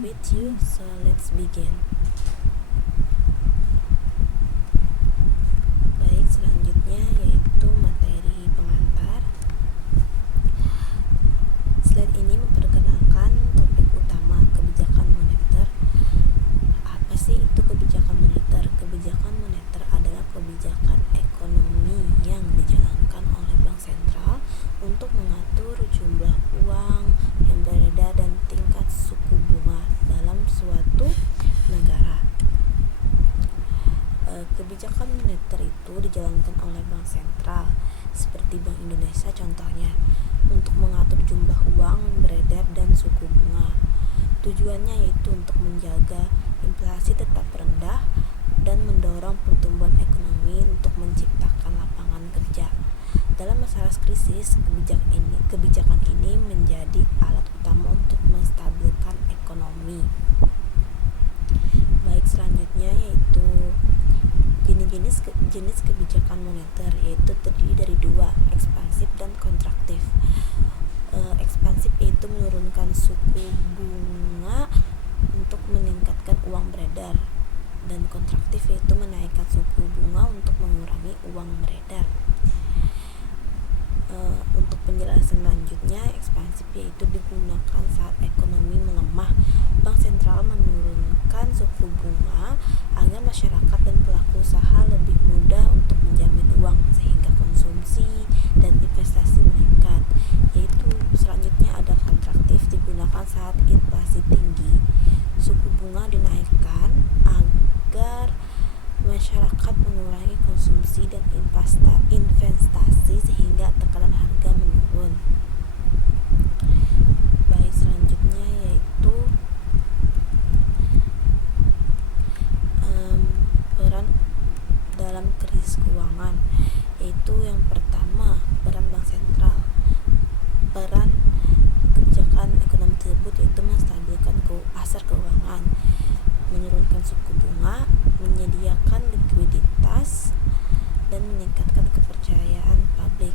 with you, so let's begin. Baik, selanjutnya yaitu materi pengantar. Slide ini memperkenalkan topik utama kebijakan moneter. Apa sih itu kebijakan moneter? Kebijakan moneter adalah kebijakan ekonomi yang dijalankan oleh bank sentral untuk mengatur jumlah uang yang beredar dan tingkat suku bunga dalam suatu negara. Kebijakan moneter itu dijalankan oleh bank sentral seperti Bank Indonesia contohnya untuk mengatur jumlah uang yang beredar dan suku bunga. Tujuannya yaitu untuk menjaga inflasi tetap rendah dan mendorong pertumbuhan ekonomi untuk menciptakan lapangan kerja. Dalam masa krisis, kebijakan ini menjadi alat utama untuk menstabilkan ekonomi. Baik, selanjutnya yaitu jenis kebijakan moneter, yaitu terdiri dari dua, ekspansif dan kontraktif. Ekspansif yaitu menurunkan suku bunga untuk meningkatkan uang beredar, dan kontraktif yaitu menaikkan suku bunga untuk mengurangi uang beredar. Untuk penjelasan lanjutnya, ekspansif yaitu digunakan saat ekonomi melemah. Bank sentral menurunkan suku bunga agar masyarakat dan pelaku usaha lebih mudah untuk menjamin uang sehingga konsumsi dan investasi meningkat. Yaitu selanjutnya ada kontraktif, digunakan saat inflasi tinggi. Suku bunga dinaikkan agar masyarakat mengurangi konsumsi dan investasi sehingga tekanan harga menurun. Baik, selanjutnya yaitu peran dalam krisis keuangan, yaitu yang pertama peran bank sentral. Peran kebijakan ekonomi tersebut yaitu menstabilkan pasar keuangan, menurunkan suku bunga, menyediakan likuiditas, dan meningkatkan kepercayaan publik.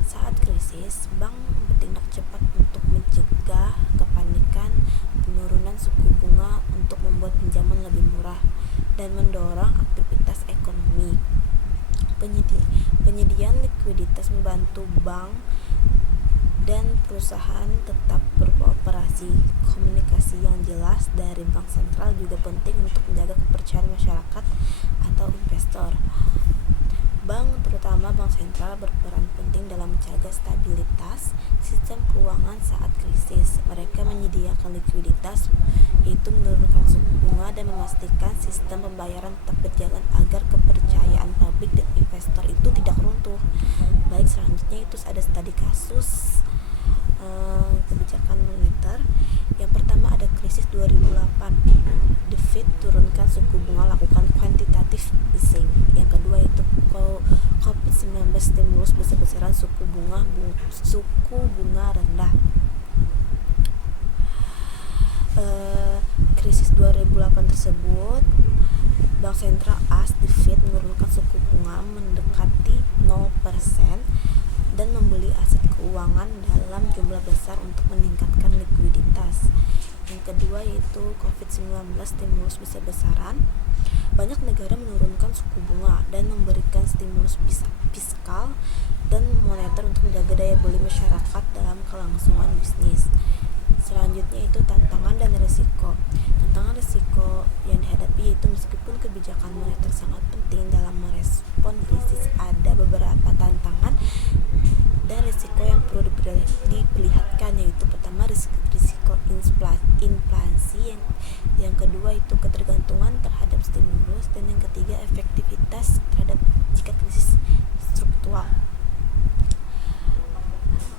Saat krisis, bank bertindak cepat untuk mencegah kepanikan, penurunan suku bunga untuk membuat pinjaman lebih murah, dan mendorong aktivitas ekonomi. Penyediaan likuiditas membantu bank dan perusahaan tetap beroperasi. Komunikasi yang jelas dari bank sentral juga penting untuk menjaga kepercayaan masyarakat atau investor. Bank, terutama bank sentral, berperan penting dalam menjaga stabilitas sistem keuangan saat krisis. Mereka menyediakan likuiditas, yaitu menurunkan suku bunga dan memastikan sistem pembayaran tetap berjalan agar kepercayaan publik dan investor itu tidak runtuh. Baik, selanjutnya itu ada studi kasus kebijakan moneter. Yang pertama ada krisis 2008. The Fed turunkan suku bunga, lakukan quantitative easing. Yang kedua itu COVID-19 stimulus besar-besaran, suku bunga rendah. Krisis 2008 tersebut, Bank Sentral AS The Fed menurunkan suku bunga mendekati 0% dan membeli aset keuangan dalam jumlah besar untuk meningkatkan likuiditas. Yang kedua yaitu COVID-19 stimulus besar-besaran. Banyak negara menurunkan suku bunga dan memberikan stimulus fiskal dan moneter untuk menjaga daya beli masyarakat dalam kelangsungan bisnis. Selanjutnya itu tantangan dan risiko. Tantangan risiko yang dihadapi yaitu meskipun kebijakan moneter sangat penting dalam merespon krisis, ada beberapa tantangan dan risiko yang perlu diperlihatkan, yaitu pertama risiko inflasi, yang kedua itu ketergantungan terhadap stimulus, dan yang ketiga efektivitas terhadap jika krisis struktural.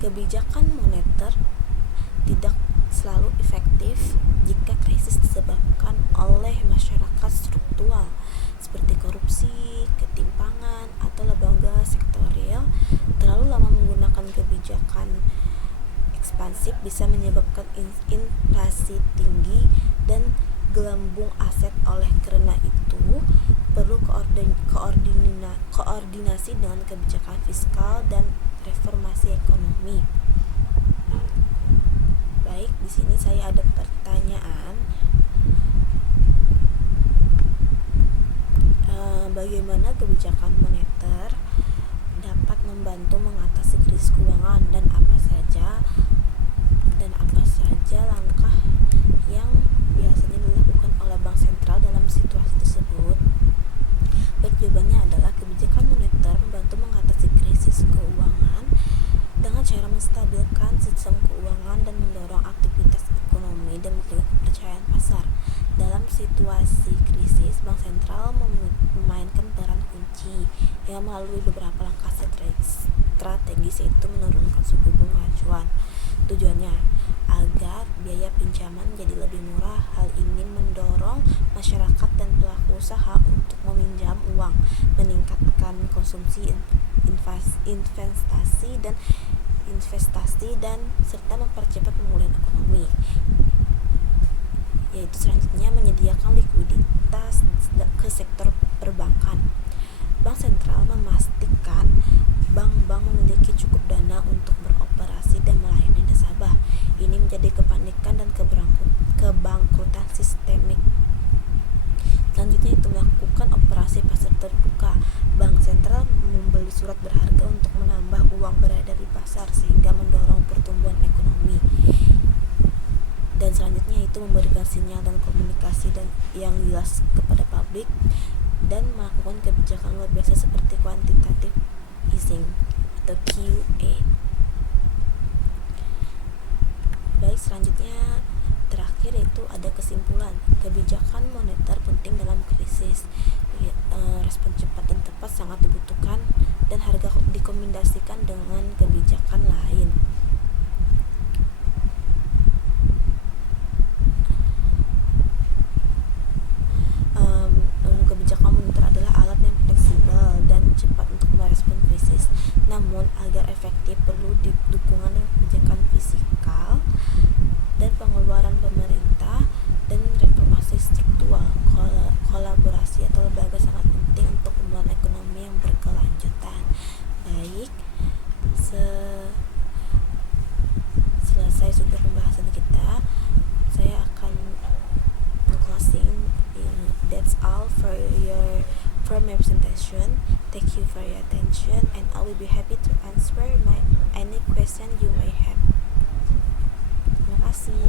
Kebijakan moneter tidak selalu efektif jika krisis disebabkan oleh masyarakat struktural seperti korupsi, ketimpangan, atau lembaga sektorial. Terlalu lama menggunakan kebijakan ekspansif bisa menyebabkan inflasi tinggi dan gelembung aset. Oleh karena itu, perlu koordinasi dengan kebijakan fiskal dan reformasi ekonomi. Baik, di sini saya ada pertanyaan. keuangan dan mendorong aktivitas ekonomi dan menjaga kepercayaan pasar. Dalam situasi krisis, bank sentral memainkan peran kunci yang melalui beberapa langkah strategis, yaitu menurunkan suku bunga acuan. Tujuannya agar biaya pinjaman jadi lebih murah. Hal ini mendorong masyarakat dan pelaku usaha untuk meminjam uang, meningkatkan konsumsi, investasi dan serta mempercepat pemulihan ekonomi. Yaitu selanjutnya menyediakan likuiditas ke sektor perbankan. Bank sentral memastikan bank-bank memiliki cukup dana untuk beroperasi dan melayani nasabah. Ini menjadi kepanikan dan kebangkrutan sistemik. Selanjutnya itu melakukan operasi pasar terbuka. Bank sentral membeli surat berharga untuk menambah uang beredar di pasar sehingga mendorong pertumbuhan ekonomi. Dan selanjutnya itu memberikan sinyal dan komunikasi yang jelas kepada publik dan melakukan kebijakan luar biasa seperti quantitative easing atau QE. Baik, selanjutnya terakhir itu ada kesimpulan. Kebijakan moneter penting dalam krisis. Respon cepat dan tepat sangat dibutuhkan dan harga dikombinasikan dengan kebijakan lain. Kebijakan moneter adalah alat yang fleksibel dan cepat untuk merespon krisis. Namun agar efektif perlu dukungan dan kebijakan fiskal dan pengeluaran pemerintah dan reformasi struktural. Kolaborasi atau lembaga sangat penting untuk pemulihan ekonomi yang berkelanjutan. Baik, selesai sudah pembahasan kita. Saya akan closing. That's all for my presentation. Thank you for your attention, and I will be happy to answer any question you may have. Terima kasih.